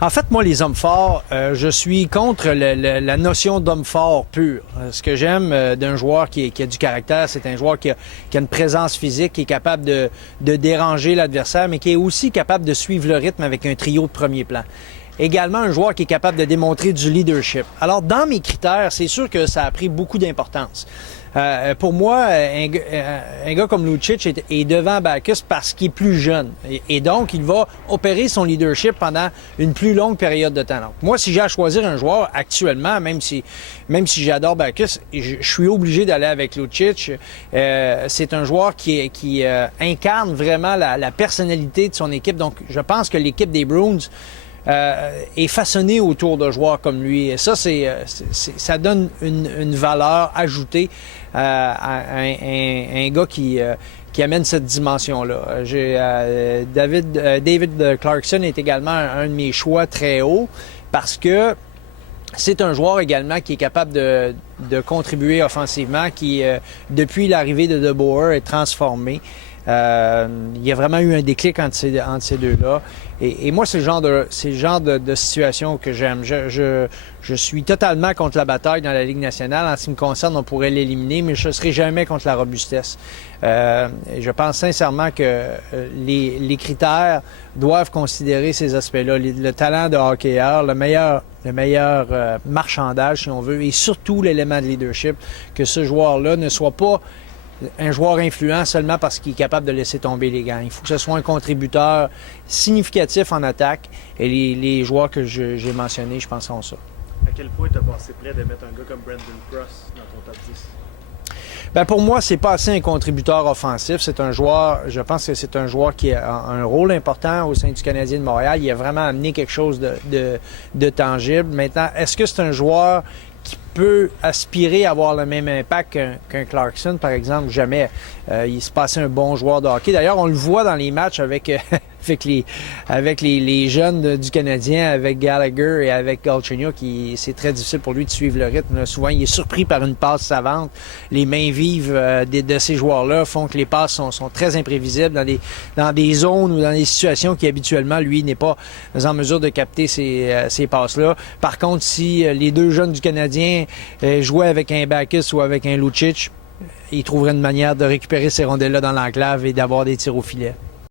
En fait, moi, les hommes forts, je suis contre la notion d'homme fort pur. Ce que j'aime d'un joueur qui a du caractère, c'est un joueur qui a une présence physique, qui est capable de déranger l'adversaire, mais qui est aussi capable de suivre le rythme avec un trio de premier plan. Également, un joueur qui est capable de démontrer du leadership. Alors, dans mes critères, c'est sûr que ça a pris beaucoup d'importance. Pour moi, un gars comme Lucic est devant Backes parce qu'il est plus jeune. Et donc, il va opérer son leadership pendant une plus longue période de temps. Donc, moi, si j'ai à choisir un joueur actuellement, même si j'adore Backes, je suis obligé d'aller avec Lucic. C'est un joueur qui incarne vraiment la personnalité de son équipe. Donc, je pense que l'équipe des Bruins est façonné autour de joueurs comme lui. Et ça, ça donne une valeur ajoutée à un gars qui amène cette dimension-là. David Clarkson est également un de mes choix très haut parce que c'est un joueur également qui est capable de contribuer offensivement, qui, depuis l'arrivée de DeBoer, est transformé. Il y a vraiment eu un déclic entre ces deux-là. Et moi, c'est le genre de situation que j'aime. Je suis totalement contre la bataille dans la Ligue nationale. En ce qui me concerne, on pourrait l'éliminer, mais je ne serai jamais contre la robustesse. Je pense sincèrement que les critères doivent considérer ces aspects-là. Le talent de hockeyeur, le meilleur marchandage, si on veut, et surtout l'élément de leadership, que ce joueur-là ne soit pas un joueur influent seulement parce qu'il est capable de laisser tomber les gants. Il faut que ce soit un contributeur significatif en attaque. Et les joueurs que j'ai mentionnés, je pense, sont ça. À quel point tu as passé près de mettre un gars comme Brandon Cross dans ton top 10? Bien, pour moi, c'est pas assez un contributeur offensif. C'est un joueur, je pense que c'est un joueur qui a un rôle important au sein du Canadien de Montréal. Il a vraiment amené quelque chose de tangible. Maintenant, est-ce que c'est un joueur qui peut aspirer à avoir le même impact qu'un Clarkson, par exemple? Jamais. Il se passait un bon joueur de hockey. D'ailleurs, on le voit dans les matchs avec les jeunes du Canadien, avec Gallagher et avec Galchenyuk, c'est très difficile pour lui de suivre le rythme. Souvent, il est surpris par une passe savante. Les mains vives de ces joueurs-là font que les passes sont très imprévisibles dans des zones ou dans des situations qui habituellement, lui, n'est pas en mesure de capter ces passes-là. Par contre, si les deux jeunes du Canadien jouaient avec un Backes ou avec un Lucic, ils trouveraient une manière de récupérer ces rondelles-là dans l'enclave et d'avoir des tirs au filet.